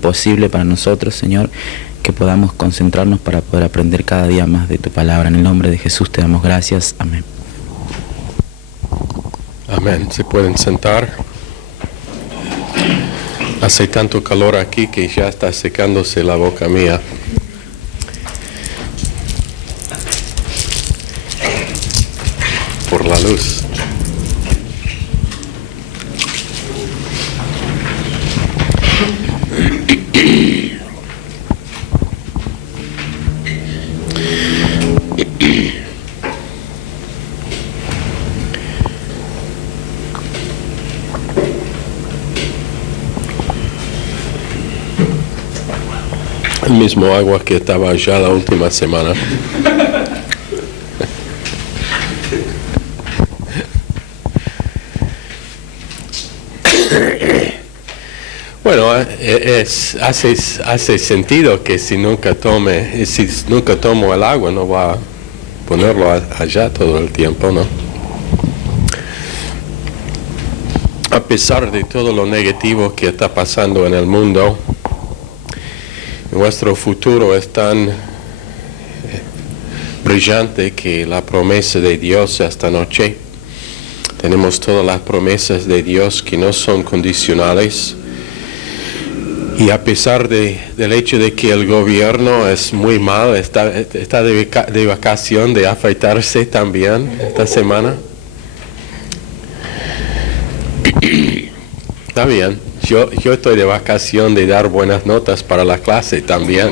posible para nosotros, Señor, que podamos concentrarnos para poder aprender cada día más de tu palabra. En el nombre de Jesús te damos gracias. Amén. Amén. Se pueden sentar. Hace tanto calor aquí que ya está secándose la boca mía. Por la luz. El mismo agua que estaba allá la última semana. Bueno, hace sentido que si nunca tomo el agua, no va a ponerlo allá todo el tiempo, ¿no? A pesar de todo lo negativo que está pasando en el mundo, nuestro futuro es tan brillante que la promesa de Dios esta noche, tenemos todas las promesas de Dios que no son condicionales. Y a pesar del hecho de que el gobierno es muy mal, está de vacación de afeitarse también esta semana. Está bien, yo estoy de vacación de dar buenas notas para la clase también.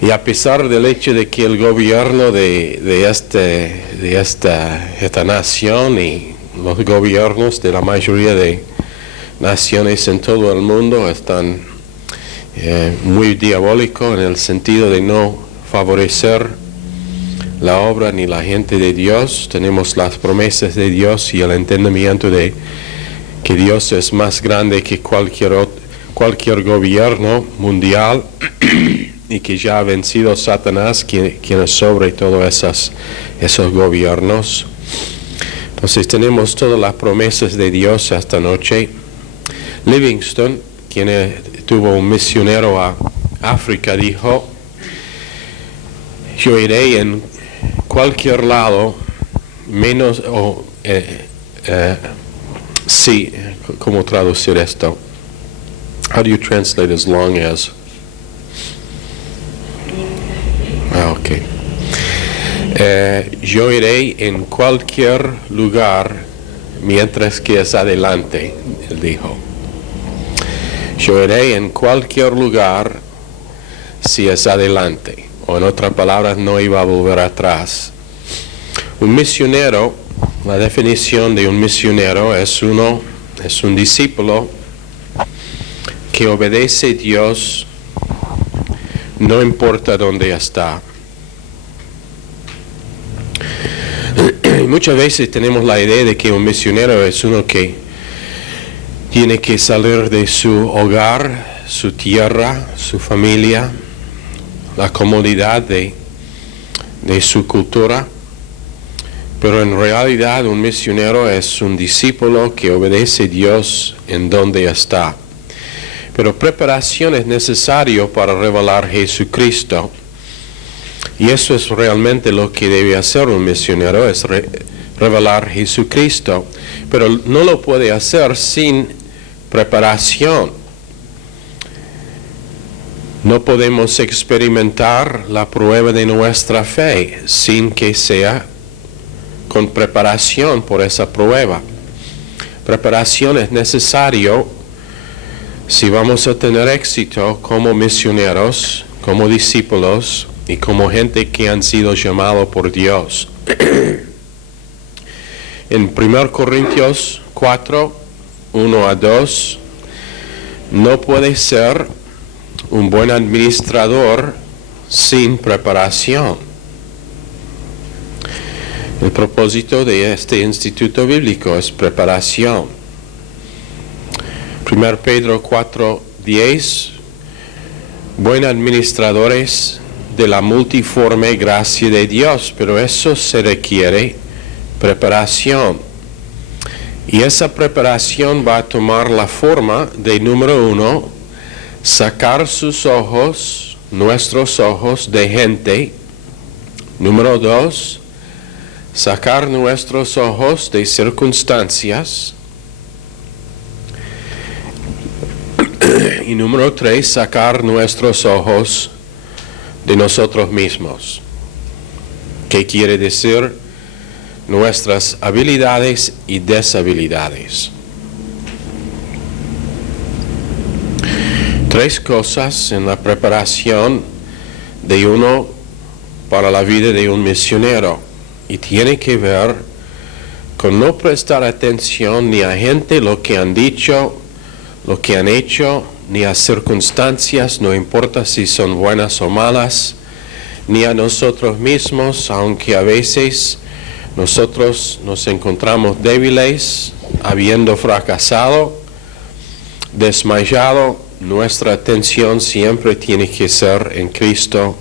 Y a pesar del hecho de que el gobierno de esta nación y los gobiernos de la mayoría de naciones en todo el mundo están muy diabólicos en el sentido de no favorecer la obra ni la gente de Dios. Tenemos las promesas de Dios y el entendimiento de que Dios es más grande que cualquier gobierno mundial y que ya ha vencido Satanás, quien es sobre todos esos gobiernos. Entonces tenemos todas las promesas de Dios esta noche. Livingstone, quien tuvo un misionero a África, dijo: yo iré en cualquier lado menos sí, ¿cómo traducir esto? How do you translate as long as? Okay. Yo iré en cualquier lugar mientras que es adelante, él dijo. Yo iré en cualquier lugar si es adelante. O en otras palabras, no iba a volver atrás. Un misionero, la definición de un misionero es un discípulo que obedece a Dios, no importa dónde está. Muchas veces tenemos la idea de que un misionero es uno que tiene que salir de su hogar, su tierra, su familia, la comodidad de su cultura. Pero en realidad un misionero es un discípulo que obedece a Dios en donde está. Pero preparación es necesario para revelar Jesucristo. Y eso es realmente lo que debe hacer un misionero, es revelar Jesucristo. Pero no lo puede hacer sin preparación. No podemos experimentar la prueba de nuestra fe sin que sea con preparación por esa prueba. Preparación es necesario si vamos a tener éxito como misioneros, como discípulos y como gente que han sido llamados por Dios. En 1 Corintios 4, 1 a 2, no puede ser un buen administrador sin preparación. El propósito de este instituto bíblico es preparación. 1 Pedro 4, 10, buen administradores de la multiforme gracia de Dios, pero eso se requiere preparación. Y esa preparación va a tomar la forma de, número 1, sacar sus ojos, nuestros ojos, de gente. Número 2, sacar nuestros ojos de circunstancias. Y número 3, sacar nuestros ojos de nosotros mismos. ¿Qué quiere decir? Nuestras habilidades y deshabilidades. 3 cosas en la preparación de uno para la vida de un misionero, y tiene que ver con no prestar atención ni a gente, lo que han dicho, lo que han hecho, ni a circunstancias, no importa si son buenas o malas, ni a nosotros mismos, aunque a veces nosotros nos encontramos débiles, habiendo fracasado, desmayado. Nuestra atención siempre tiene que ser en Cristo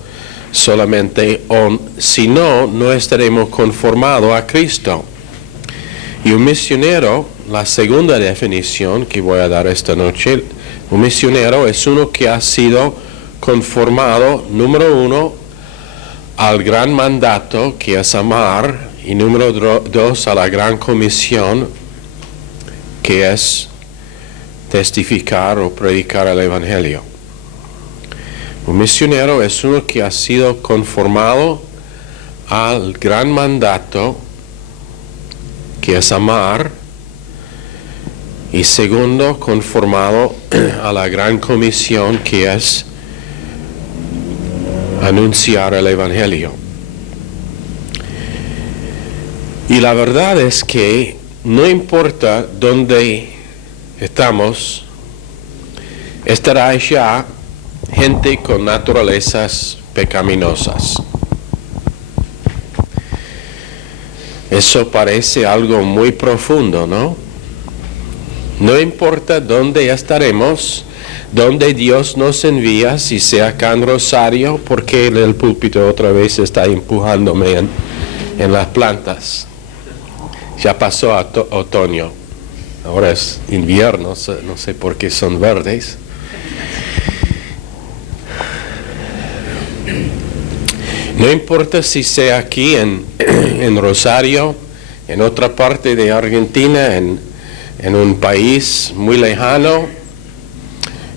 solamente, o si no, no estaremos conformados a Cristo. Y un misionero, la segunda definición que voy a dar esta noche, un misionero es uno que ha sido conformado, número 1, al gran mandato, que es amar, y número 2, a la gran comisión, que es testificar o predicar el Evangelio. Un misionero es uno que ha sido conformado al gran mandato, que es amar, y segundo, conformado a la gran comisión, que es anunciar el Evangelio. Y la verdad es que no importa dónde estamos, estará allá gente con naturalezas pecaminosas. Eso parece algo muy profundo, ¿no? No importa dónde estaremos, dónde Dios nos envía, si sea acá en Rosario, porque el púlpito otra vez está empujándome en las plantas. Ya pasó a otoño, ahora es invierno, no sé por qué son verdes. No importa si sea aquí en Rosario, en otra parte de Argentina, en un país muy lejano,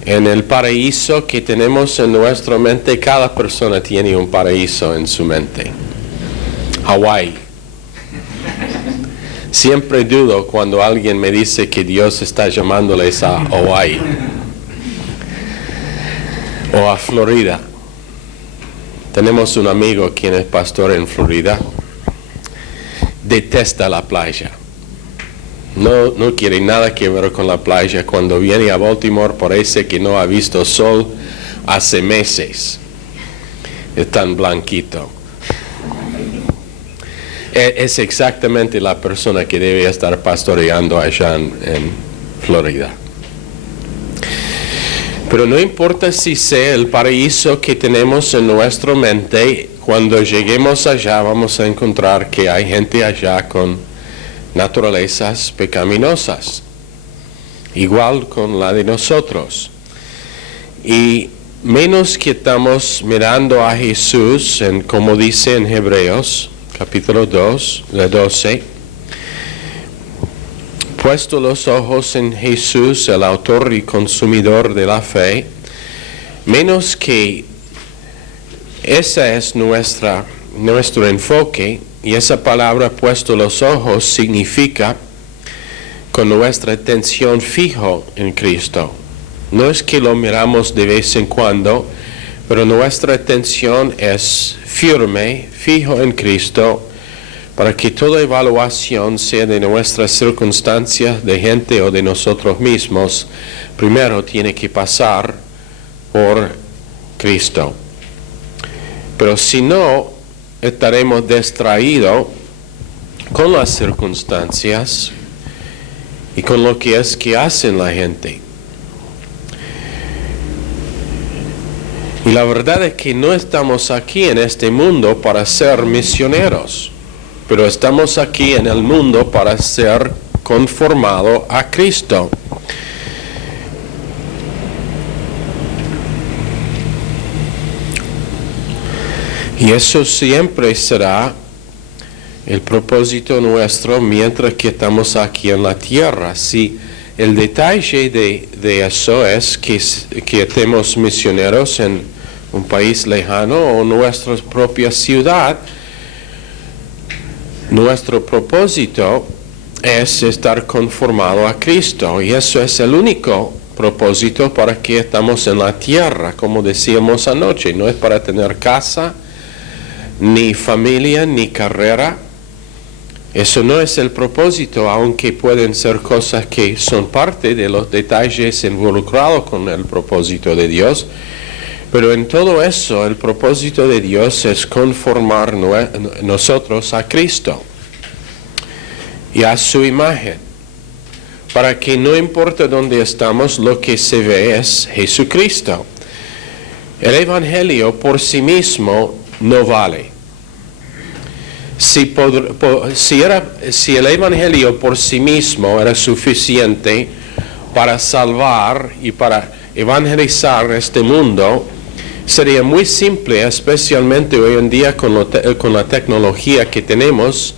en el paraíso que tenemos en nuestra mente. Cada persona tiene un paraíso en su mente. Hawái. Siempre dudo cuando alguien me dice que Dios está llamándoles a Hawái o a Florida. Tenemos un amigo quien es pastor en Florida. Detesta la playa. No quiere nada que ver con la playa. Cuando viene a Baltimore parece que no ha visto sol hace meses. Es tan blanquito. Es exactamente la persona que debe estar pastoreando allá en Florida. Pero no importa si sea el paraíso que tenemos en nuestra mente, cuando lleguemos allá vamos a encontrar que hay gente allá con naturalezas pecaminosas, igual con la de nosotros. Y menos que estamos mirando a Jesús, como dice en Hebreos, capítulo 12, puesto los ojos en Jesús, el autor y consumidor de la fe, menos que ese es nuestro enfoque, y esa palabra puesto los ojos significa con nuestra atención fijo en Cristo. No es que lo miramos de vez en cuando, pero nuestra atención es firme, fijo en Cristo, para que toda evaluación, sea de nuestras circunstancias, de gente o de nosotros mismos, primero tiene que pasar por Cristo. Pero si no, estaremos distraídos con las circunstancias y con lo que es que hacen la gente. Y la verdad es que no estamos aquí en este mundo para ser misioneros, pero estamos aquí en el mundo para ser conformado a Cristo. Y eso siempre será el propósito nuestro mientras que estamos aquí en la tierra. Si el detalle de eso es que estemos misioneros en un país lejano o nuestra propia ciudad, nuestro propósito es estar conformado a Cristo, y eso es el único propósito para que estamos en la tierra, como decíamos anoche. No es para tener casa, ni familia, ni carrera. Eso no es el propósito, aunque pueden ser cosas que son parte de los detalles involucrados con el propósito de Dios. Pero en todo eso, el propósito de Dios es conformar nosotros a Cristo y a su imagen, para que no importa dónde estamos, lo que se ve es Jesucristo. El Evangelio por sí mismo no vale. Si el Evangelio por sí mismo era suficiente para salvar y para evangelizar este mundo, sería muy simple, especialmente hoy en día con la tecnología que tenemos,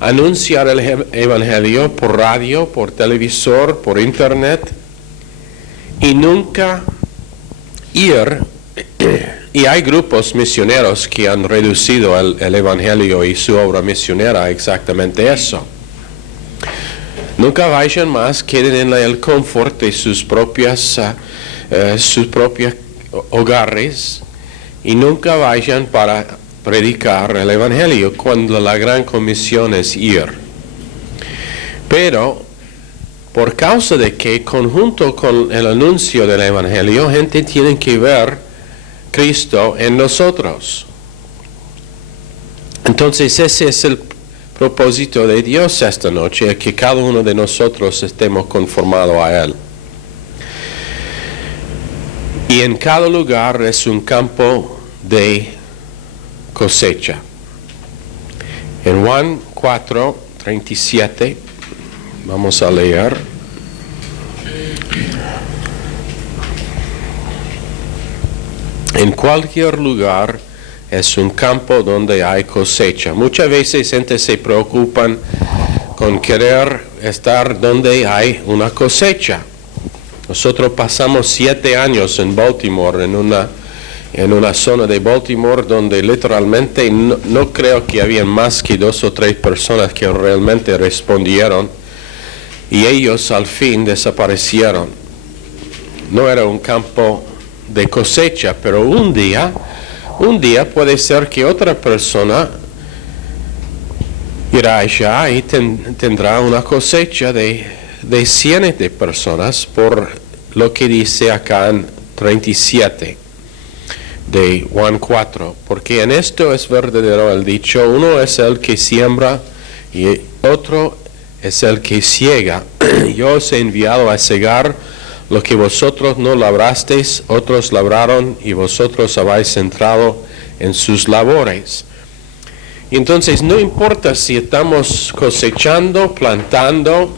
anunciar el Evangelio por radio, por televisor, por internet, y nunca ir. Y hay grupos misioneros que han reducido el Evangelio y su obra misionera a exactamente eso. Nunca vayan más, queden en el confort de sus propios hogares, y nunca vayan para predicar el Evangelio cuando la gran comisión es ir. Pero por causa de que conjunto con el anuncio del Evangelio, gente tiene que ver Cristo en nosotros. Entonces ese es el propósito de Dios esta noche, que cada uno de nosotros estemos conformados a Él. Y en cada lugar es un campo de cosecha. En Juan 4:37 vamos a leer. En cualquier lugar es un campo donde hay cosecha. Muchas veces gente se preocupa con querer estar donde hay una cosecha. Nosotros pasamos 7 años en Baltimore, en una zona de Baltimore donde literalmente no creo que había más que 2 o 3 personas que realmente respondieron, y ellos al fin desaparecieron. No era un campo de cosecha, pero un día puede ser que otra persona irá allá y tendrá una cosecha de cientos de personas, por lo que dice acá en 37 de Juan 4, porque en esto es verdadero el dicho: uno es el que siembra y otro es el que ciega. Yo os he enviado a cegar lo que vosotros no labrasteis, otros labraron, y vosotros habéis entrado en sus labores. Y entonces no importa si estamos cosechando, plantando,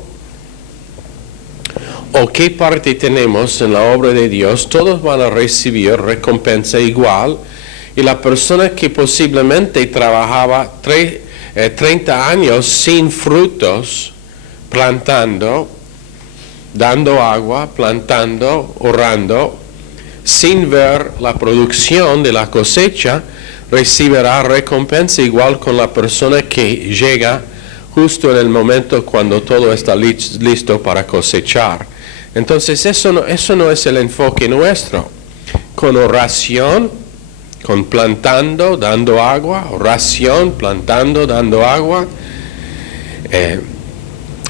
o qué parte tenemos en la obra de Dios, todos van a recibir recompensa igual. Y la persona que posiblemente trabajaba 30 años sin frutos, plantando, dando agua, plantando, orando, sin ver la producción de la cosecha, recibirá recompensa igual con la persona que llega justo en el momento cuando todo está listo para cosechar. Entonces eso no es el enfoque nuestro. Con oración, con plantando, dando agua, oración, plantando, dando agua,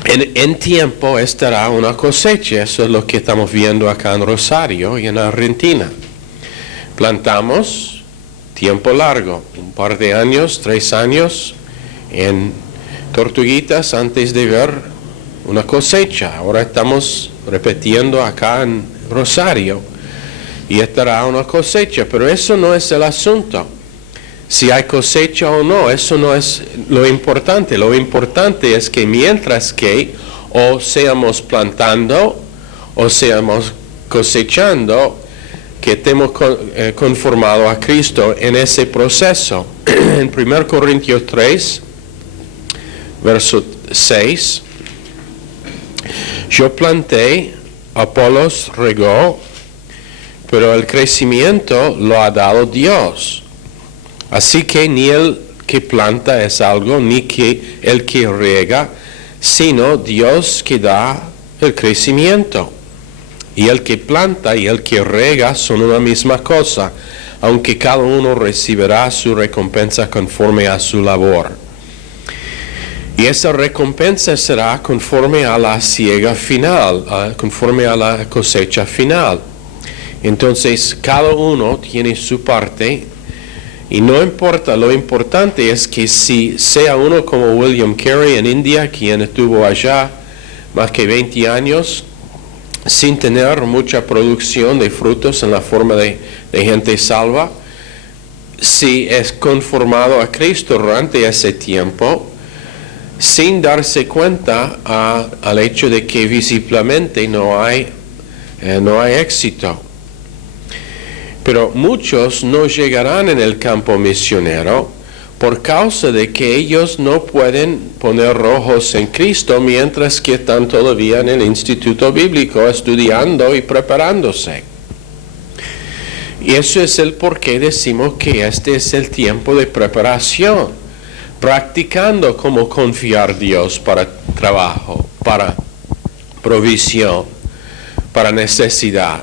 en tiempo estará una cosecha. Eso es lo que estamos viendo acá en Rosario y en Argentina. Plantamos tiempo largo, un par de años, 3 años, en Tortuguitas antes de ver una cosecha. Ahora estamos repitiendo acá en Rosario y estará una cosecha, pero eso no es el asunto. Si hay cosecha o no, eso no es lo importante. Lo importante es que mientras que o seamos plantando o seamos cosechando, que estemos conformado a Cristo en ese proceso. En 1 Corintios 3, verso 6, yo planté, Apolos regó, pero el crecimiento lo ha dado Dios. Así que ni el que planta es algo, ni que el que riega, sino Dios que da el crecimiento. Y el que planta y el que riega son una misma cosa, aunque cada uno recibirá su recompensa conforme a su labor. Y esa recompensa será conforme a la siega final, conforme a la cosecha final. Entonces, cada uno tiene su parte, y no importa, lo importante es que si sea uno como William Carey en India, quien estuvo allá más que 20 años, sin tener mucha producción de frutos en la forma de gente salva, si es conformado a Cristo durante ese tiempo, sin darse cuenta al hecho de que visiblemente no hay éxito. Pero muchos no llegarán en el campo misionero por causa de que ellos no pueden poner ojos en Cristo mientras que están todavía en el instituto bíblico estudiando y preparándose. Y eso es el por qué decimos que este es el tiempo de preparación, practicando cómo confiar en Dios para trabajo, para provisión, para necesidad,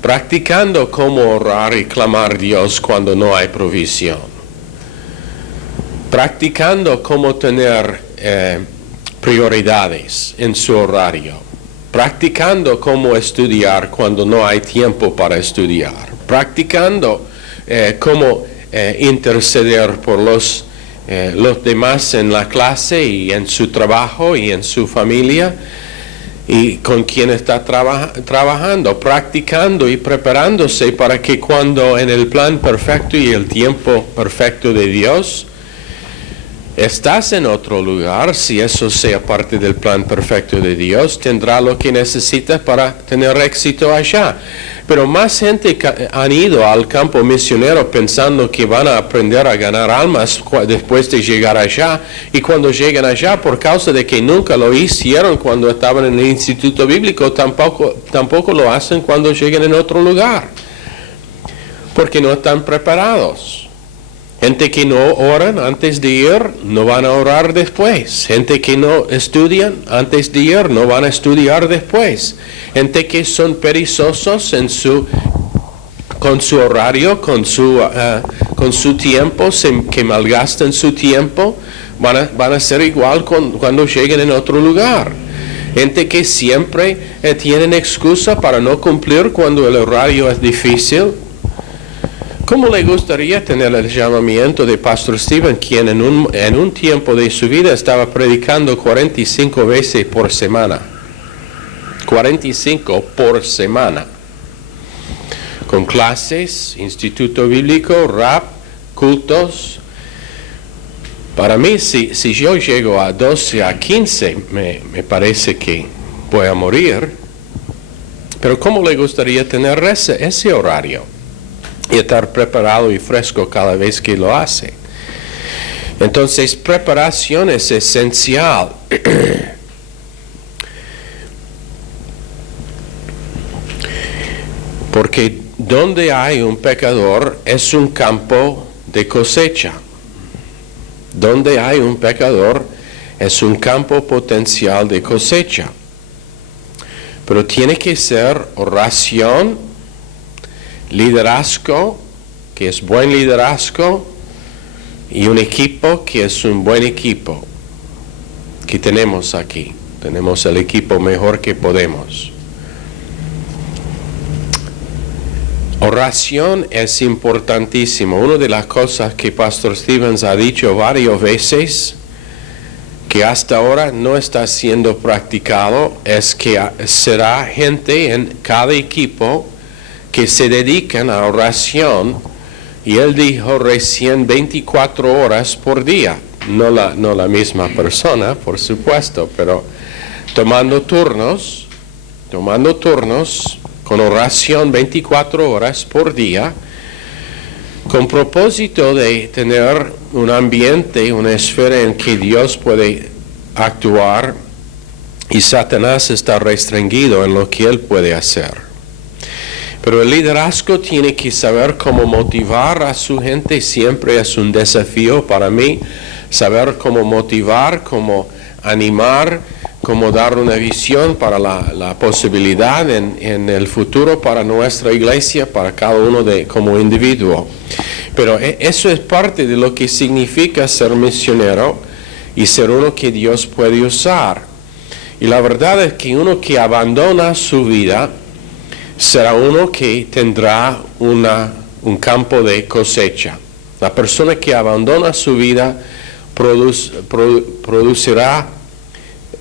practicando cómo orar y clamar a Dios cuando no hay provisión, practicando cómo tener prioridades en su horario, practicando cómo estudiar cuando no hay tiempo para estudiar, practicando cómo interceder por los demás en la clase y en su trabajo y en su familia y con quien está trabajando, practicando y preparándose para que cuando en el plan perfecto y el tiempo perfecto de Dios estás en otro lugar, si eso sea parte del plan perfecto de Dios, tendrá lo que necesitas para tener éxito allá. Pero más gente han ido al campo misionero pensando que van a aprender a ganar almas después de llegar allá, y cuando llegan allá, por causa de que nunca lo hicieron cuando estaban en el instituto bíblico, tampoco lo hacen cuando llegan en otro lugar, porque no están preparados. Gente que no oran antes de ir, no van a orar después. Gente que no estudian antes de ir, no van a estudiar después. Gente que son perezosos con su horario, con su tiempo, que malgastan su tiempo, van a ser igual cuando lleguen en otro lugar. Gente que siempre tienen excusa para no cumplir cuando el horario es difícil. ¿Cómo le gustaría tener el llamamiento de Pastor Stephen, quien en un tiempo de su vida estaba predicando 45 veces por semana? 45 por semana. Con clases, instituto bíblico, rap, cultos. Para mí, si yo llego a 12, a 15, me parece que voy a morir. Pero ¿cómo le gustaría tener ese horario? Y estar preparado y fresco cada vez que lo hace. Entonces, preparación es esencial. Porque donde hay un pecador es un campo de cosecha. Donde hay un pecador es un campo potencial de cosecha. Pero tiene que ser oración, liderazgo, que es buen liderazgo, y un equipo que es un buen equipo que tenemos aquí. Tenemos el equipo mejor que podemos. Oración es importantísimo. Una de las cosas que Pastor Stevens ha dicho varias veces, que hasta ahora no está siendo practicado, es que será gente en cada equipo que se dedican a oración, y él dijo recién 24 horas por día, no la misma persona, por supuesto, pero tomando turnos con oración 24 horas por día, con propósito de tener un ambiente, una esfera en que Dios puede actuar y Satanás está restringido en lo que él puede hacer. Pero el liderazgo tiene que saber cómo motivar a su gente, siempre es un desafío para mí, saber cómo motivar, cómo animar, cómo dar una visión para la posibilidad en el futuro para nuestra iglesia, para cada uno como individuo. Pero eso es parte de lo que significa ser misionero y ser uno que Dios puede usar. Y la verdad es que uno que abandona su vida será uno que tendrá un campo de cosecha. La persona que abandona su vida producirá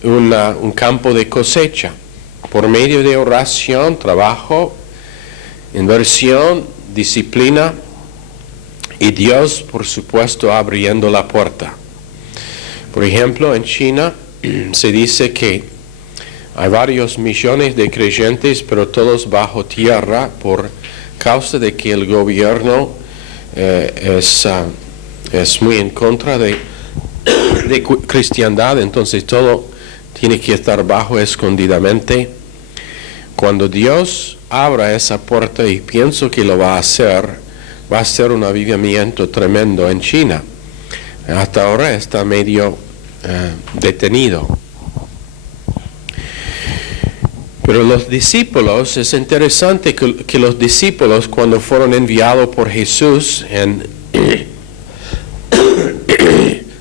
un campo de cosecha por medio de oración, trabajo, inversión, disciplina y Dios, por supuesto, abriendo la puerta. Por ejemplo, en China se dice que hay varios millones de creyentes, pero todos bajo tierra por causa de que el gobierno es muy en contra de cristiandad, entonces todo tiene que estar bajo escondidamente. Cuando Dios abra esa puerta, y pienso que lo va a ser un avivamiento tremendo en China. Hasta ahora está medio detenido. Pero los discípulos, es interesante que los discípulos cuando fueron enviados por Jesús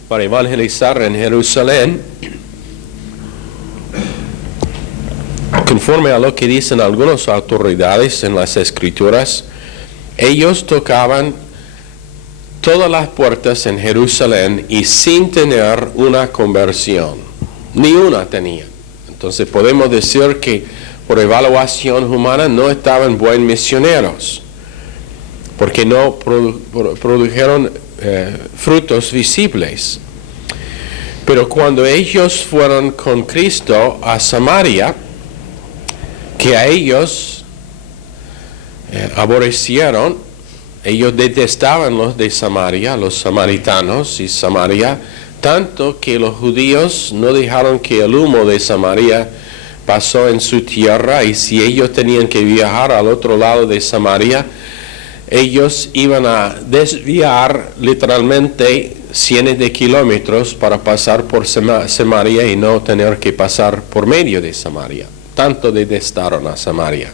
para evangelizar en Jerusalén, conforme a lo que dicen algunas autoridades en las Escrituras, ellos tocaban todas las puertas en Jerusalén y sin tener una conversión, ni una tenía. Entonces podemos decir que por evaluación humana no estaban buenos misioneros, porque no produjeron frutos visibles. Pero cuando ellos fueron con Cristo a Samaria, que a ellos aborrecieron, ellos detestaban los de Samaria, los samaritanos y Samaria, tanto que los judíos no dejaron que el humo de Samaria pasó en su tierra, y si ellos tenían que viajar al otro lado de Samaria, ellos iban a desviar literalmente cientos de kilómetros para pasar por Samaria y no tener que pasar por medio de Samaria. Tanto detestaron a Samaria.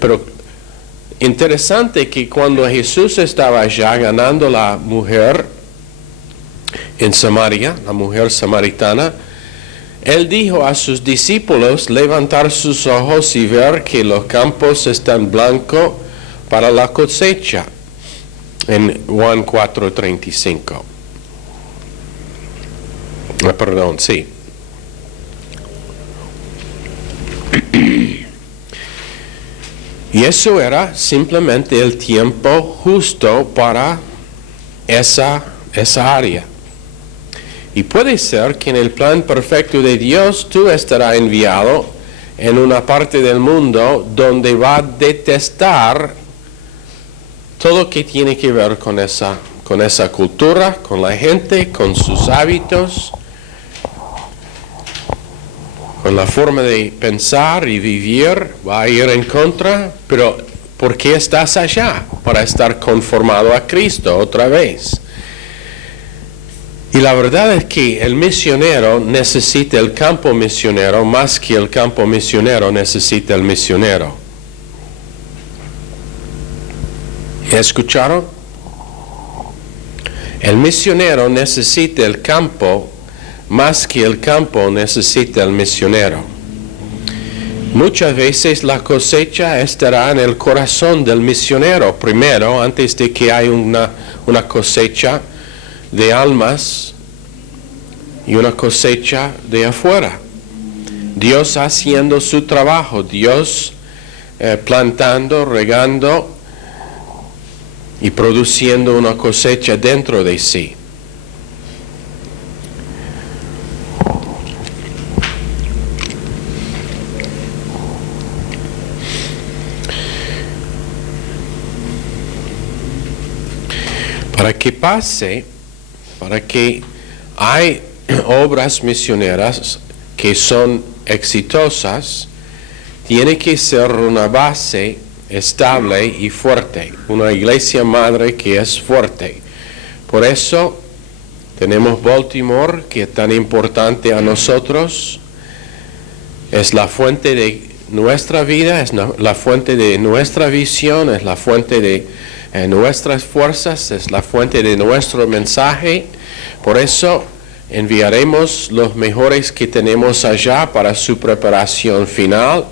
Pero interesante que cuando Jesús estaba allá ganando la mujer en Samaria, la mujer samaritana, Él dijo a sus discípulos levantar sus ojos y ver que los campos están blancos para la cosecha, en Juan 4:35. Perdón, sí. Y eso era simplemente el tiempo justo para esa área. Y puede ser que en el plan perfecto de Dios tú estarás enviado en una parte del mundo donde va a detestar todo lo que tiene que ver con esa cultura, con la gente, con sus hábitos, con la forma de pensar y vivir, va a ir en contra. Pero ¿por qué estás allá? Para estar conformado a Cristo otra vez. Y la verdad es que el misionero necesita el campo misionero más que el campo misionero necesita el misionero. ¿Escucharon? El misionero necesita el campo más que el campo necesita el misionero. Muchas veces la cosecha estará en el corazón del misionero primero, antes de que haya una cosecha de almas y una cosecha de afuera. Dios haciendo su trabajo, Dios plantando, regando y produciendo una cosecha dentro de sí. para que pase, para que hay obras misioneras que son exitosas, tiene que ser una base estable y fuerte, una iglesia madre que es fuerte. Por eso tenemos Baltimore, que es tan importante a nosotros, es la fuente de nuestra vida, es la fuente de nuestra visión, es la fuente de nuestras fuerzas, es la fuente de nuestro mensaje. Por eso enviaremos los mejores que tenemos allá para su preparación final,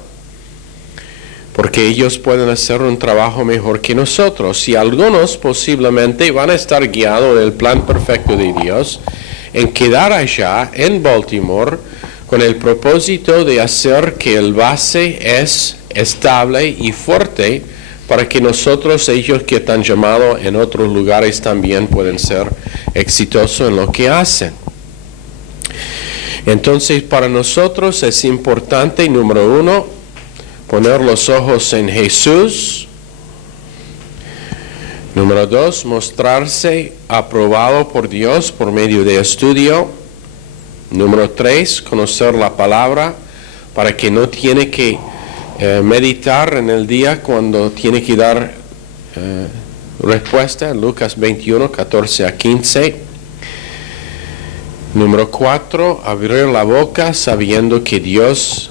porque ellos pueden hacer un trabajo mejor que nosotros, y algunos posiblemente van a estar guiados en el plan perfecto de Dios, en quedar allá en Baltimore, con el propósito de hacer que el base es estable y fuerte, para que nosotros, ellos que están llamados en otros lugares, también pueden ser exitosos en lo que hacen. Entonces, para nosotros es importante, número uno, poner los ojos en Jesús. Número dos, mostrarse aprobado por Dios por medio de estudio. Número tres, conocer la palabra, para que no tiene que meditar en el día cuando tiene que dar respuesta. Lucas 21, 14 a 15. Número 4, abrir la boca sabiendo que Dios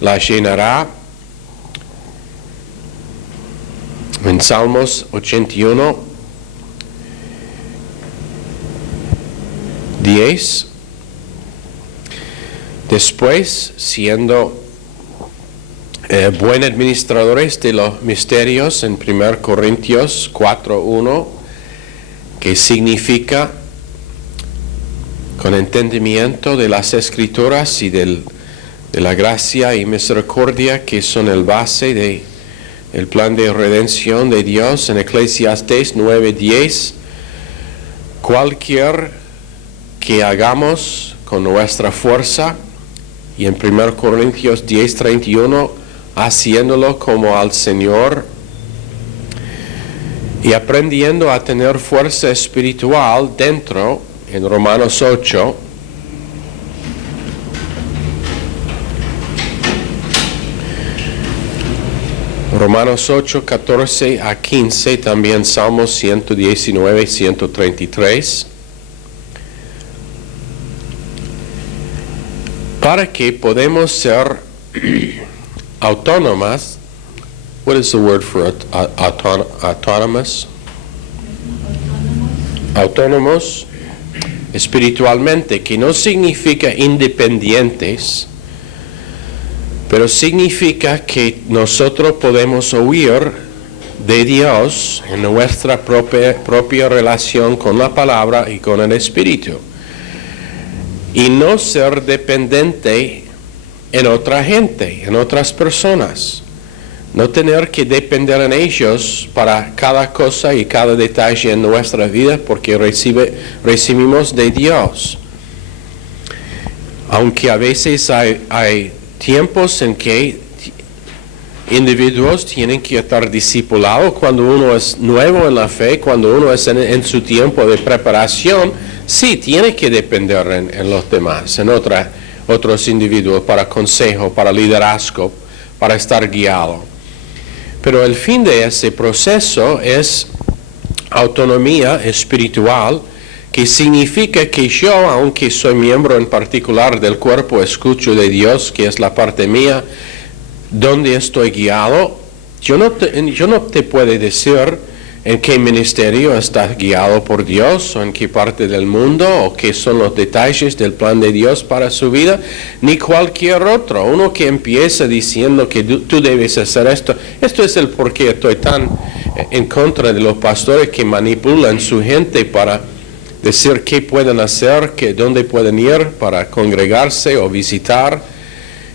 la llenará. En Salmos 81, 10. Después, siendo buen administradores de los misterios, en 1 Corintios 4:1, que significa con entendimiento de las Escrituras y de la gracia y misericordia que son el base del plan de redención de Dios. En Eclesiastés 9:10, cualquier que hagamos con nuestra fuerza, y en 1 Corintios 10:31, haciéndolo como al Señor y aprendiendo a tener fuerza espiritual dentro. En Romanos 8, Romanos 8, 14 a 15, también Salmos 119, 133, para que podamos ser autónomas. What is the word for autonomous? Autónomos espiritualmente, que no significa independientes, pero significa que nosotros podemos oír de Dios en nuestra propia relación con la palabra y con el Espíritu, y no ser dependiente en otra gente, en otras personas. No tener que depender en ellos para cada cosa y cada detalle en nuestra vida, porque recibimos de Dios. Aunque a veces hay tiempos en que individuos tienen que estar discipulados cuando uno es nuevo en la fe, cuando uno es en su tiempo de preparación, sí tiene que depender en los demás, en otros individuos, para consejo, para liderazgo, para estar guiado. Pero el fin de ese proceso es autonomía espiritual, que significa que yo, aunque soy miembro en particular del cuerpo, escucho de Dios, que es la parte mía, donde estoy guiado. Yo no te puedo decir en qué ministerio estás guiado por Dios, o en qué parte del mundo, o qué son los detalles del plan de Dios para su vida, ni cualquier otro. Uno que empieza diciendo que tú debes hacer esto. Esto es el por qué estoy tan en contra de los pastores que manipulan su gente para decir qué pueden hacer, dónde pueden ir para congregarse o visitar,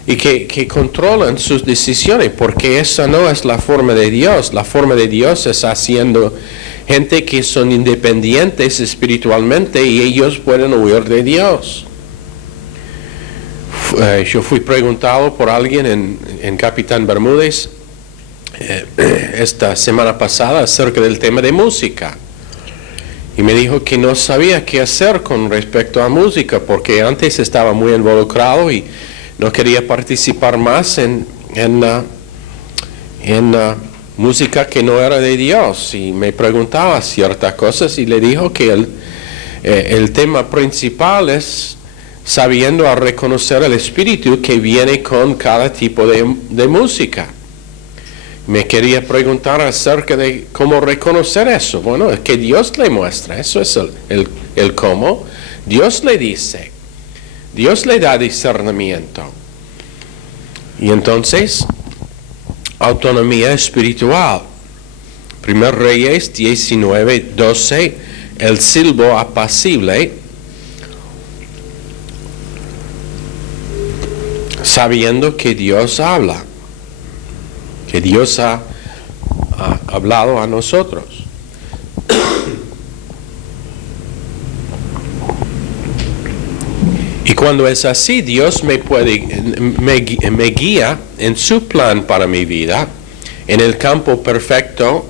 y que controlan sus decisiones, porque esa no es la forma de Dios. La forma de Dios es haciendo gente que son independientes espiritualmente, y ellos pueden huir de Dios. Yo fui preguntado por alguien en Capitán Bermúdez esta semana pasada acerca del tema de música. Y me dijo que no sabía qué hacer con respecto a música, porque antes estaba muy involucrado y no quería participar más en música que no era de Dios. Y me preguntaba ciertas cosas y le dijo que el tema principal es sabiendo a reconocer el espíritu que viene con cada tipo de música. Me quería preguntar acerca de cómo reconocer eso. Bueno, es que Dios le muestra, eso es el cómo. Dios le dice, Dios le da discernimiento. Y entonces, autonomía espiritual. 1 Reyes 19:12, el silbo apacible, sabiendo que Dios habla, que Dios ha hablado a nosotros. Y cuando es así, Dios me guía en su plan para mi vida, en el campo perfecto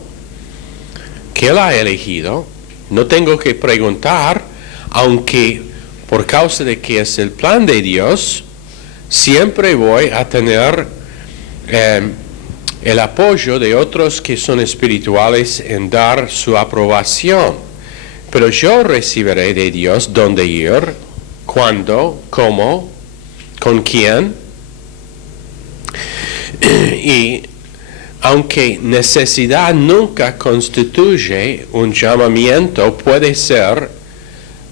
que Él ha elegido. No tengo que preguntar, aunque por causa de que es el plan de Dios, siempre voy a tener el apoyo de otros que son espirituales en dar su aprobación. Pero yo recibiré de Dios dónde ir, cuándo, cómo, con quién. Y aunque necesidad nunca constituye un llamamiento, puede ser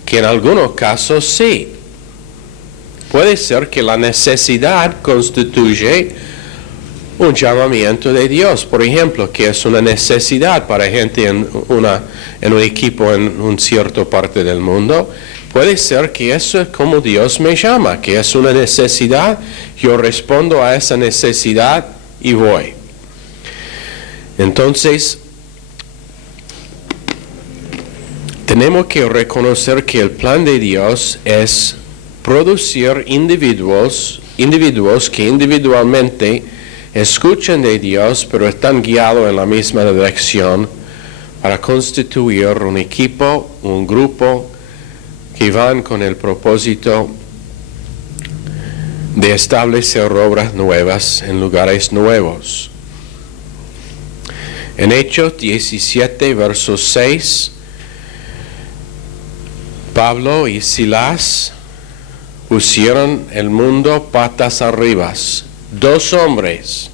que en algunos casos sí. Puede ser que la necesidad constituye un llamamiento de Dios. Por ejemplo, que es una necesidad para gente en un equipo en una cierta parte del mundo. Puede ser que eso es como Dios me llama, que es una necesidad. Yo respondo a esa necesidad y voy. Entonces, tenemos que reconocer que el plan de Dios es producir individuos que individualmente escuchan de Dios, pero están guiados en la misma dirección para constituir un equipo, un grupo que van con el propósito de establecer obras nuevas en lugares nuevos. En Hechos 17, verso 6, Pablo y Silas pusieron el mundo patas arriba. Dos hombres.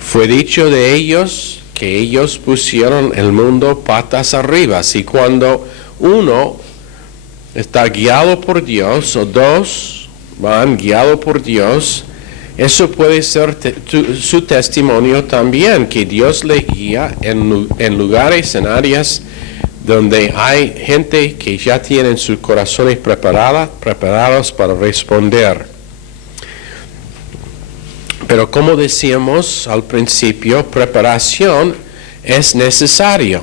Fue dicho de ellos que ellos pusieron el mundo patas arriba. Y cuando uno está guiado por Dios, o dos van guiados por Dios, eso puede ser su testimonio también, que Dios le guía en lugares, en áreas donde hay gente que ya tienen sus corazones preparados para responder. Pero como decíamos al principio, preparación es necesario.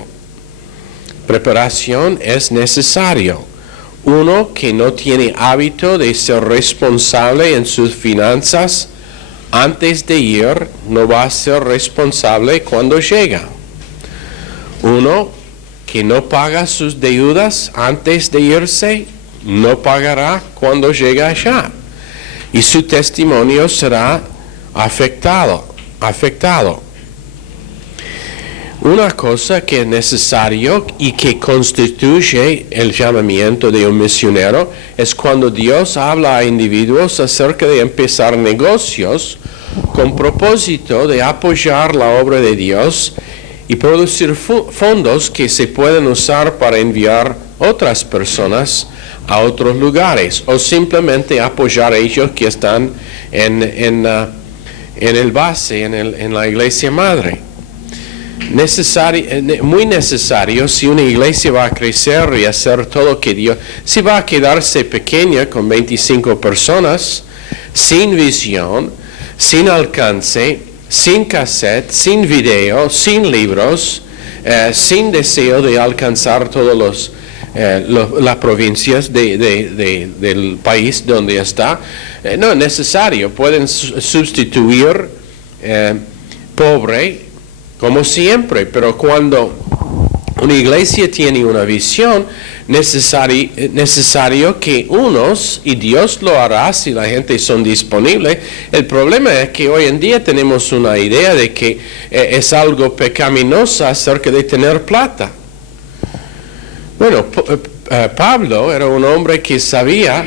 Preparación es necesario. Uno que no tiene hábito de ser responsable en sus finanzas antes de ir, no va a ser responsable cuando llega. Uno que no paga sus deudas antes de irse, no pagará cuando llega allá. Y su testimonio será afectado. Una cosa que es necesario y que constituye el llamamiento de un misionero es cuando Dios habla a individuos acerca de empezar negocios con propósito de apoyar la obra de Dios y producir fondos que se pueden usar para enviar otras personas a otros lugares o simplemente apoyar a ellos que están en el base, en la iglesia madre. Muy necesario si una iglesia va a crecer y hacer todo lo que Dios, si va a quedarse pequeña con 25 personas, sin visión, sin alcance, sin cassette, sin video, sin libros, sin deseo de alcanzar todas las provincias del país donde está. No es necesario, pueden sustituir pobre como siempre, pero cuando una iglesia tiene una visión, necesario que unos, y Dios lo hará si la gente son disponibles. El problema es que hoy en día tenemos una idea de que es algo pecaminoso acerca de tener plata. Bueno, Pablo era un hombre que sabía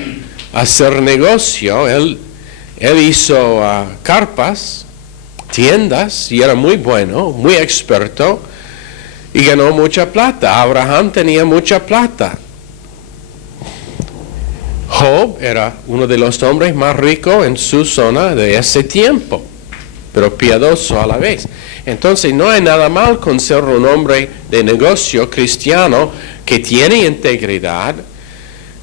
hacer negocio. Él hizo carpas, tiendas, y era muy bueno, muy experto, y ganó mucha plata. Abraham tenía mucha plata. Job era uno de los hombres más ricos en su zona de ese tiempo, pero piadoso a la vez. Entonces no hay nada mal con ser un hombre de negocio cristiano que tiene integridad,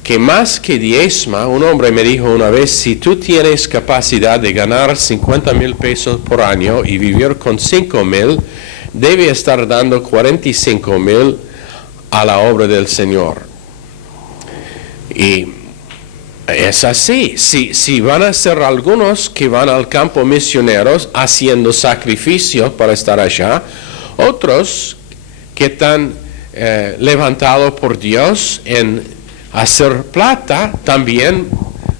que más que diezma. Un hombre me dijo una vez: si tú tienes capacidad de ganar 50,000 pesos por año y vivir con 5,000, debe estar dando 45,000 a la obra del Señor. Y es así. Si van a ser algunos que van al campo misioneros haciendo sacrificios para estar allá, otros que están levantados por Dios en hacer plata, también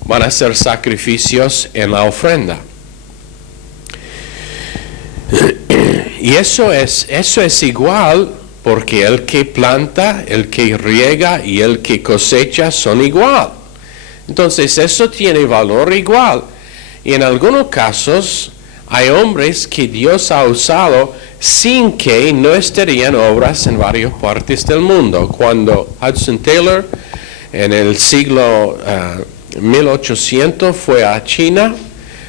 van a hacer sacrificios en la ofrenda. Y eso es igual, porque el que planta, el que riega y el que cosecha son igual. Entonces eso tiene valor igual. Y en algunos casos hay hombres que Dios ha usado sin que no estarían obras en varias partes del mundo. Cuando Hudson Taylor en el siglo 1800 fue a China,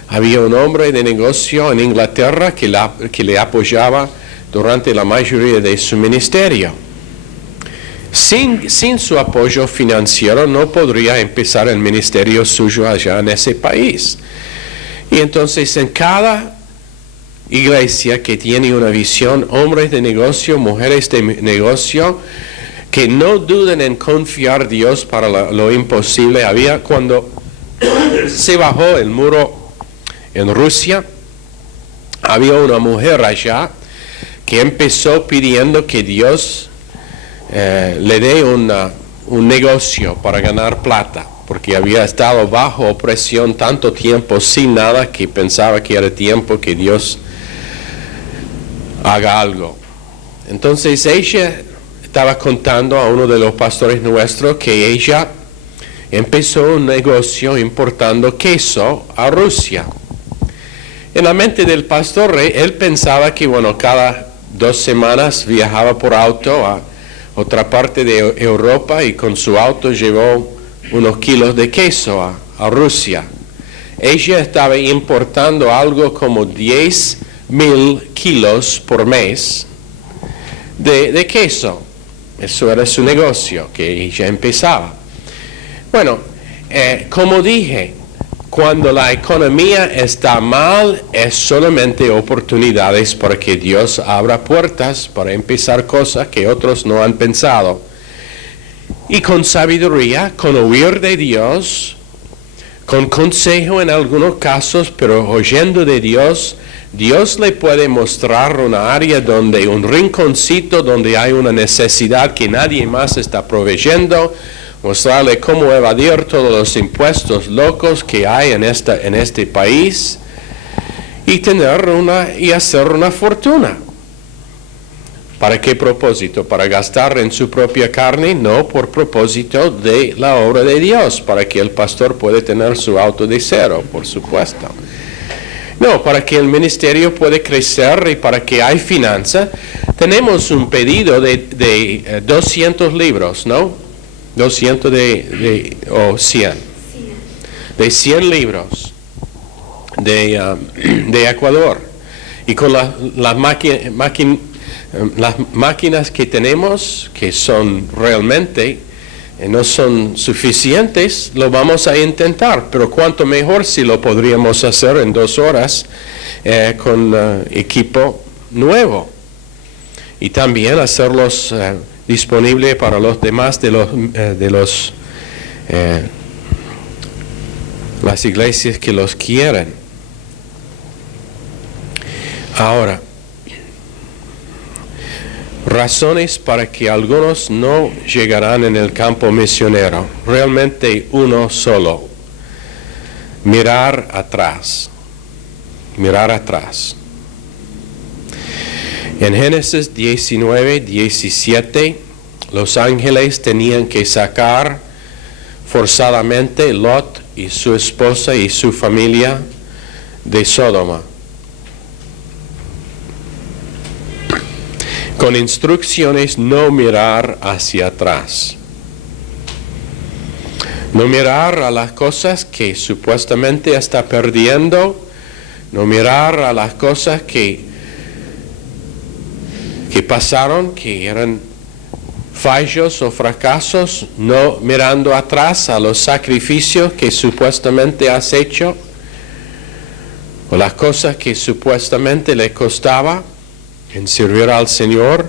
había un hombre de negocio en Inglaterra que le apoyaba durante la mayoría de su ministerio. Sin su apoyo financiero no podría empezar el ministerio suyo allá en ese país. Y entonces en cada iglesia que tiene una visión, hombres de negocio, mujeres de negocio, que no duden en confiar en Dios para lo imposible. Había, cuando se bajó el muro en Rusia, había una mujer allá que empezó pidiendo que Dios le dé un negocio para ganar plata, porque había estado bajo opresión tanto tiempo sin nada que pensaba que era tiempo que Dios haga algo. Entonces ella estaba contando a uno de los pastores nuestros que ella empezó un negocio importando queso a Rusia. En la mente del pastor, él pensaba que, cada 2 semanas viajaba por auto a otra parte de Europa y con su auto llevó unos kilos de queso a Rusia. Ella estaba importando algo como 10,000 kilos por mes de queso. Eso era su negocio que ella empezaba. Como dije, cuando la economía está mal, es solamente oportunidades para que Dios abra puertas para empezar cosas que otros no han pensado. Y con sabiduría, con oír de Dios, con consejo en algunos casos, pero oyendo de Dios, Dios le puede mostrar una área donde, un rinconcito donde hay una necesidad que nadie más está proveyendo, mostrarle cómo evadir todos los impuestos locos que hay en este país y hacer una fortuna. ¿Para qué propósito? ¿Para gastar en su propia carne? No, por propósito de la obra de Dios, para que el pastor pueda tener su auto de cero, por supuesto. No, para que el ministerio pueda crecer y para que hay finanza. Tenemos un pedido de 200 libros, ¿no? 200 o 100. De 100 libros de Ecuador. Y con las máquinas que tenemos, que son realmente no son suficientes, lo vamos a intentar, pero cuánto mejor si lo podríamos hacer en 2 horas con equipo nuevo, y también hacerlos disponibles para los demás de las iglesias que los quieren. Ahora, Razones para que algunos no llegarán en el campo misionero. Realmente uno solo. Mirar atrás. Mirar atrás. En Génesis 19:17, los ángeles tenían que sacar forzadamente Lot y su esposa y su familia de Sodoma, con instrucciones no mirar hacia atrás, no mirar a las cosas que supuestamente está perdiendo, no mirar a las cosas que pasaron, que eran fallos o fracasos, no mirando atrás a los sacrificios que supuestamente has hecho, o las cosas que supuestamente le costaba en servir al Señor,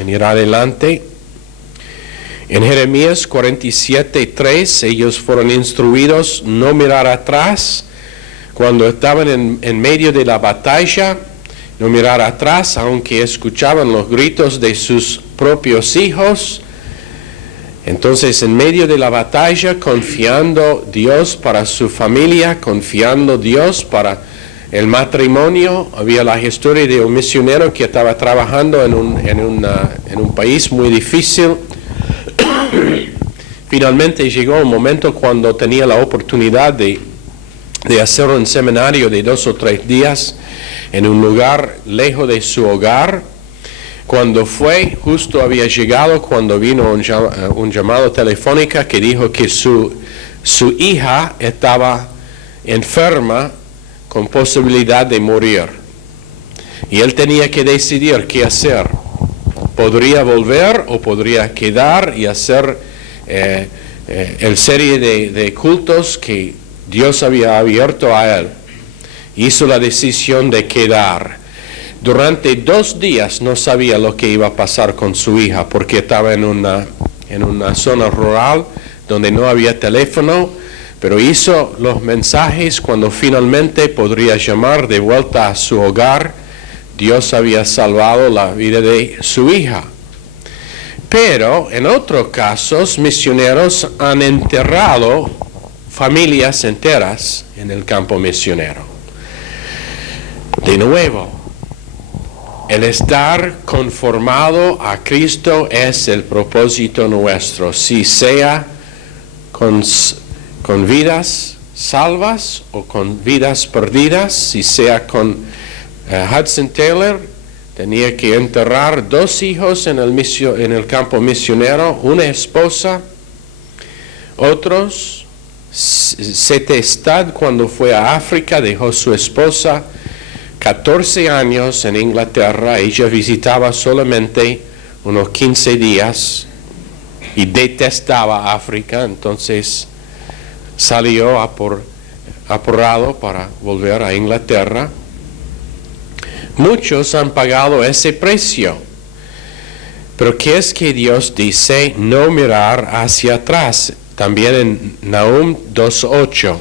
en ir adelante. En Jeremías 47:3, ellos fueron instruidos no mirar atrás cuando estaban en medio de la batalla, no mirar atrás aunque escuchaban los gritos de sus propios hijos. Entonces, en medio de la batalla, confiando Dios para su familia, confiando Dios para el matrimonio. Había la historia de un misionero que estaba trabajando en un país muy difícil. Finalmente llegó un momento cuando tenía la oportunidad de hacer un seminario de 2 o 3 días en un lugar lejos de su hogar. Cuando fue, justo había llegado cuando vino un llamado telefónico que dijo que su hija estaba enferma con posibilidad de morir. Y él tenía que decidir qué hacer. Podría volver o podría quedar y hacer el serie de cultos que Dios había abierto a él. Hizo la decisión de quedar. Durante 2 días no sabía lo que iba a pasar con su hija porque estaba en una zona rural donde no había teléfono, pero hizo los mensajes cuando finalmente podría llamar de vuelta a su hogar. Dios había salvado la vida de su hija. Pero en otros casos, misioneros han enterrado familias enteras en el campo misionero. De nuevo, el estar conformado a Cristo es el propósito nuestro, si sea con vidas salvas o con vidas perdidas, si sea con Hudson Taylor, tenía que enterrar 2 hijos en el campo misionero, una esposa, otros, Setestad cuando fue a África dejó su esposa 14 años en Inglaterra. Ella visitaba solamente unos 15 días y detestaba África, entonces salió apurado para volver a Inglaterra. Muchos han pagado ese precio. Pero ¿qué es que Dios dice? No mirar hacia atrás. También en Nahum 2:8.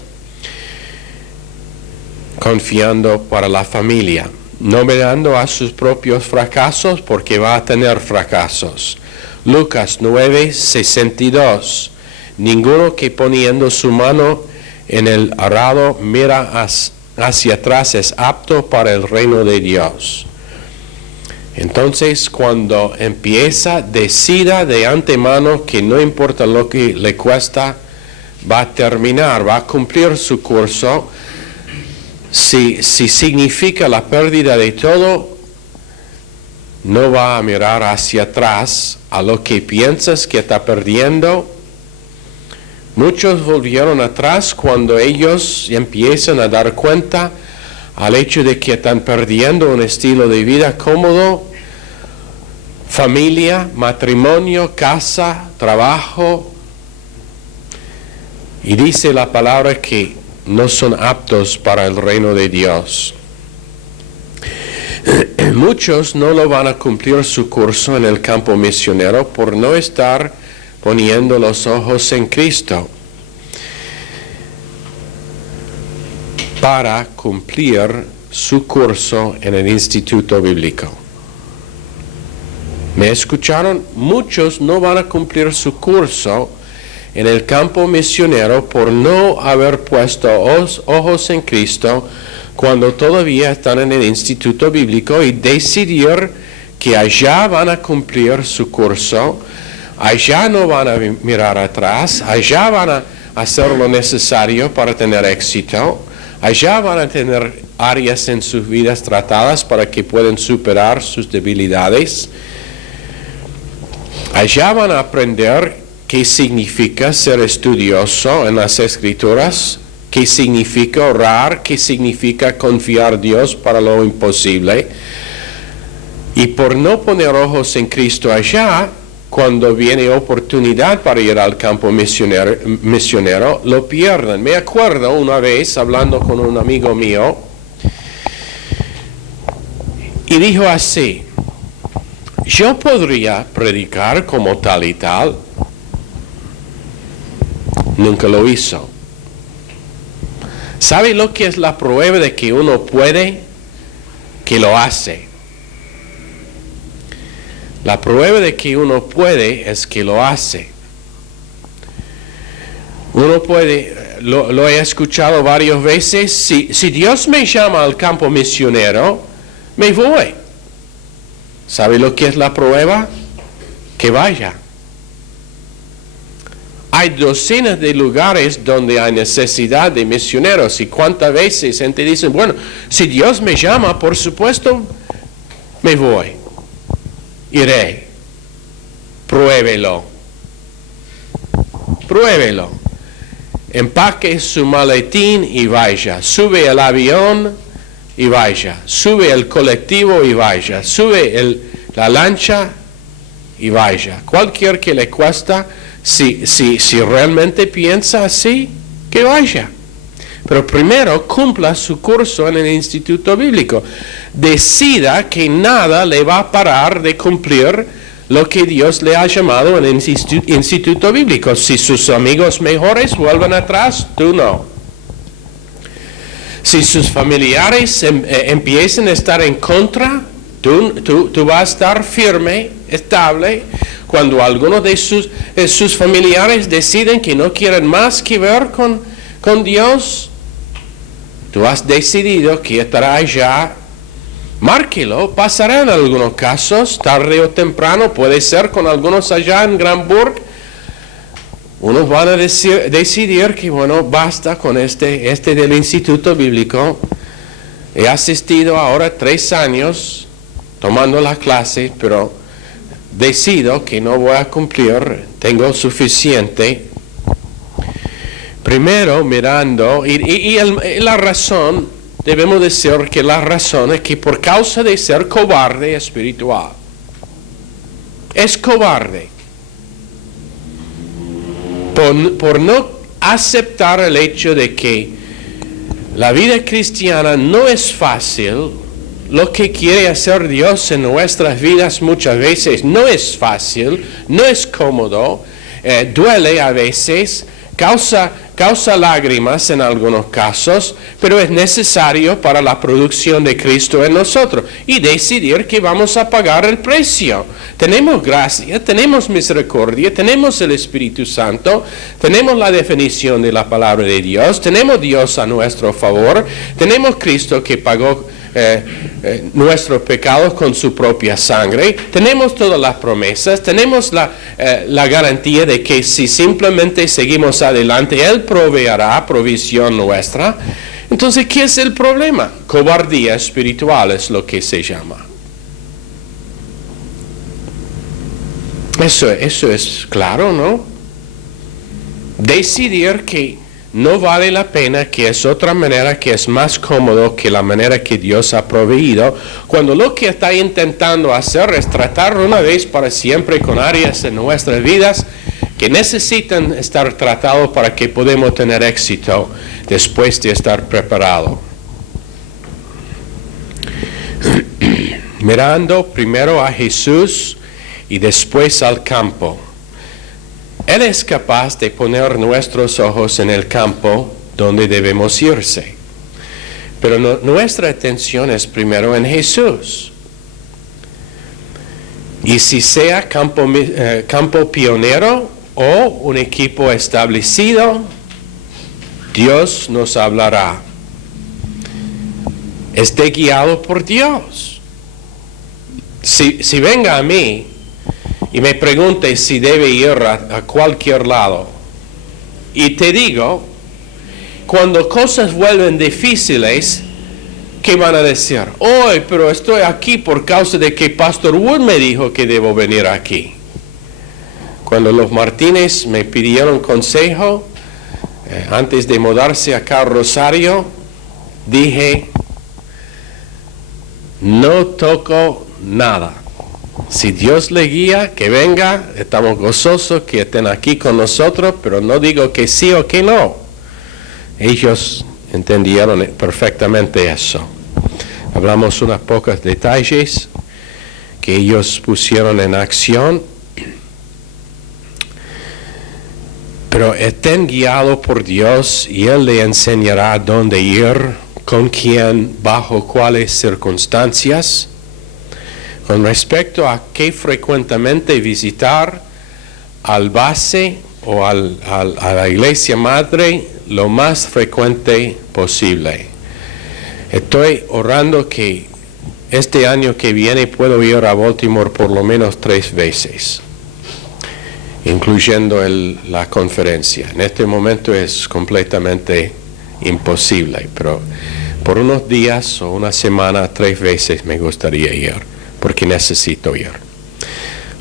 Confiando para la familia. No mirando a sus propios fracasos porque va a tener fracasos. Lucas 9:62. Ninguno que poniendo su mano en el arado mira hacia atrás es apto para el reino de Dios. Entonces, cuando empieza, decida de antemano que no importa lo que le cuesta, va a terminar, va a cumplir su curso. Si significa la pérdida de todo, no va a mirar hacia atrás a lo que piensas que está perdiendo. Muchos volvieron atrás cuando ellos empiezan a dar cuenta al hecho de que están perdiendo un estilo de vida cómodo, familia, matrimonio, casa, trabajo. Y dice la palabra que no son aptos para el reino de Dios. Muchos no lo van a cumplir su curso en el campo misionero por no estar poniendo los ojos en Cristo para cumplir su curso en el instituto bíblico. ¿Me escucharon? Muchos no van a cumplir su curso en el campo misionero por no haber puesto ojos en Cristo cuando todavía están en el instituto bíblico y decidir que allá van a cumplir su curso, allá no van a mirar atrás, allá van a hacer lo necesario para tener éxito, allá van a tener áreas en sus vidas tratadas para que puedan superar sus debilidades. Allá van a aprender qué significa ser estudioso en las Escrituras, qué significa orar, qué significa confiar en Dios para lo imposible. Y por no poner ojos en Cristo allá, cuando viene oportunidad para ir al campo misionero, lo pierden. Me acuerdo una vez hablando con un amigo mío, y dijo así: yo podría predicar como tal y tal. Nunca lo hizo. ¿Sabe lo que es la prueba de que uno puede? Que lo hace. La prueba de que uno puede es que lo hace. Uno puede, lo he escuchado varias veces, si Dios me llama al campo misionero, me voy. ¿Sabe lo que es la prueba? Que vaya. Hay docenas de lugares donde hay necesidad de misioneros y cuántas veces gente dice, bueno, si Dios me llama, por supuesto, me voy. Iré. Pruébelo. Pruébelo. Empaque su maletín y vaya. Sube el avión y vaya. Sube el colectivo y vaya. Sube la lancha y vaya. Cualquier que le cuesta, si realmente piensa así, que vaya. Pero primero cumpla su curso en el instituto bíblico. Decida que nada le va a parar de cumplir lo que Dios le ha llamado en el instituto bíblico. Si sus amigos mejores vuelven atrás, tú no. Si sus familiares empiezan a estar en contra, tú vas a estar firme, estable. Cuando algunos de sus familiares deciden que no quieren más que ver con Dios, tú has decidido que estará allá. Márquelo, pasará en algunos casos, tarde o temprano, puede ser con algunos allá en Granburg. Unos van a decidir que, bueno, basta con este del instituto bíblico. He asistido ahora 3 años tomando la clase, pero decido que no voy a cumplir, tengo suficiente. Primero mirando, y la razón, debemos decir que la razón es que por causa de ser cobarde espiritual, es cobarde. Por no aceptar el hecho de que la vida cristiana no es fácil, lo que quiere hacer Dios en nuestras vidas muchas veces no es fácil, no es cómodo, duele a veces, causa lágrimas en algunos casos, pero es necesario para la producción de Cristo en nosotros y decidir que vamos a pagar el precio. Tenemos gracia, tenemos misericordia, tenemos el Espíritu Santo, tenemos la definición de la palabra de Dios, tenemos Dios a nuestro favor, tenemos Cristo que pagó nuestros pecados con su propia sangre, tenemos todas las promesas, tenemos la garantía de que si simplemente seguimos adelante, Él proveerá provisión nuestra. Entonces, ¿qué es el problema? Cobardía espiritual es lo que se llama. Eso es claro, ¿no? Decidir que no vale la pena, que es otra manera que es más cómodo que la manera que Dios ha proveído, cuando lo que está intentando hacer es tratar una vez para siempre con áreas en nuestras vidas que necesitan estar tratados para que podamos tener éxito después de estar preparados. Mirando primero a Jesús y después al campo. Él es capaz de poner nuestros ojos en el campo donde debemos irse. Pero nuestra atención es primero en Jesús. Y si sea campo pionero o un equipo establecido, Dios nos hablará. Esté guiado por Dios. Si venga a mí y me pregunte si debe ir a cualquier lado, y te digo, cuando cosas vuelven difíciles, ¿qué van a decir? Hoy, pero estoy aquí por causa de que Pastor Wood me dijo que debo venir aquí. Cuando los Martínez me pidieron consejo, antes de mudarse acá a Rosario, dije, no toco nada. Si Dios le guía, que venga, estamos gozosos que estén aquí con nosotros, pero no digo que sí o que no. Ellos entendieron perfectamente eso. Hablamos unos pocos detalles que ellos pusieron en acción, pero estén guiados por Dios y Él le enseñará dónde ir, con quién, bajo cuáles circunstancias. Con respecto a qué frecuentemente visitar al base o a la iglesia madre, lo más frecuente posible. Estoy orando que este año que viene puedo ir a Baltimore por lo menos 3 veces, incluyendo la conferencia. En este momento es completamente imposible, pero por unos días o una semana, 3 veces me gustaría ir, porque necesito ir.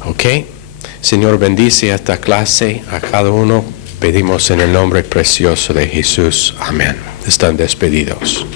¿Ok? Señor, bendice a esta clase, a cada uno. Pedimos en el nombre precioso de Jesús. Amén. Están despedidos.